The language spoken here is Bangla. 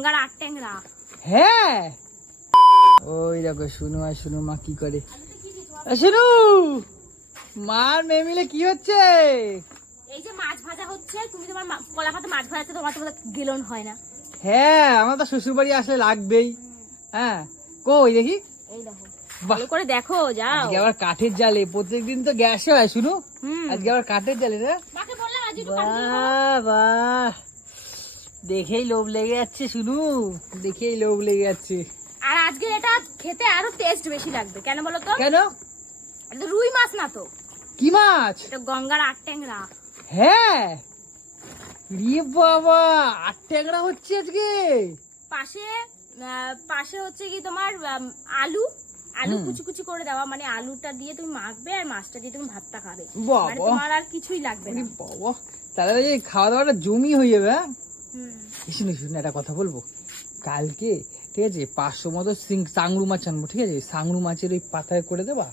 গঙ্গার আট ট্যাংরা। হ্যাঁ ওই দেখো শুনু আর শুনু মা কি করে। শুনু মার মেয়ে মিলে কি হচ্ছে? এই যে মাছ ভাজা হচ্ছে, তুমি তোমার কলা পাতা মাছ ভাজাতে তোমার তো গেলন হয় না। হ্যাঁ আমার তো শ্বশুর বাড়ি আসলে লাগবেই। হ্যাঁ কই দেখি। এই দেখো ভালো করে দেখো যাও। আজকে আবার কাঠের জালে, প্রত্যেকদিন তো গ্যাসে হয় শুনু, আজকে আবার কাঠের জালে না। মাকে বললাম আজ একটু বাহ দেখেই লোভ লেগে যাচ্ছে শুনু, দেখেই লোভ লেগে যাচ্ছে। আর আজকে এটা খেতে আরো টেস্ট বেশি লাগবে। কেন বলো তো? কেন? এটা তো রুই মাছ না তো। কি মাছ? এটা গঙ্গার আট ট্যাংরা। হ্যাঁ রে বাবা, আট ট্যাংরা হচ্ছে আজকে। পাশে হচ্ছে কি তোমার আলু আলু কুচি কুচি করে দেওয়া, মানে আলুটা দিয়ে তুমি মাখবে আর মাছটা দিয়ে তুমি ভাতটা খাবে, মানে তোমার আর কিছুই লাগবে না। বাবা তাহলে এই খাওয়া দাওয়াটা জমি হয়ে যাবে। হ্যাঁ শুনে শুনে একটা কথা বলবো, কালকে ঠিক আছে 500 মতো চাংড়ু মাছ আনবো, ঠিক আছে? চাংড়ু মাছের ওই পাতায় করে দেবা,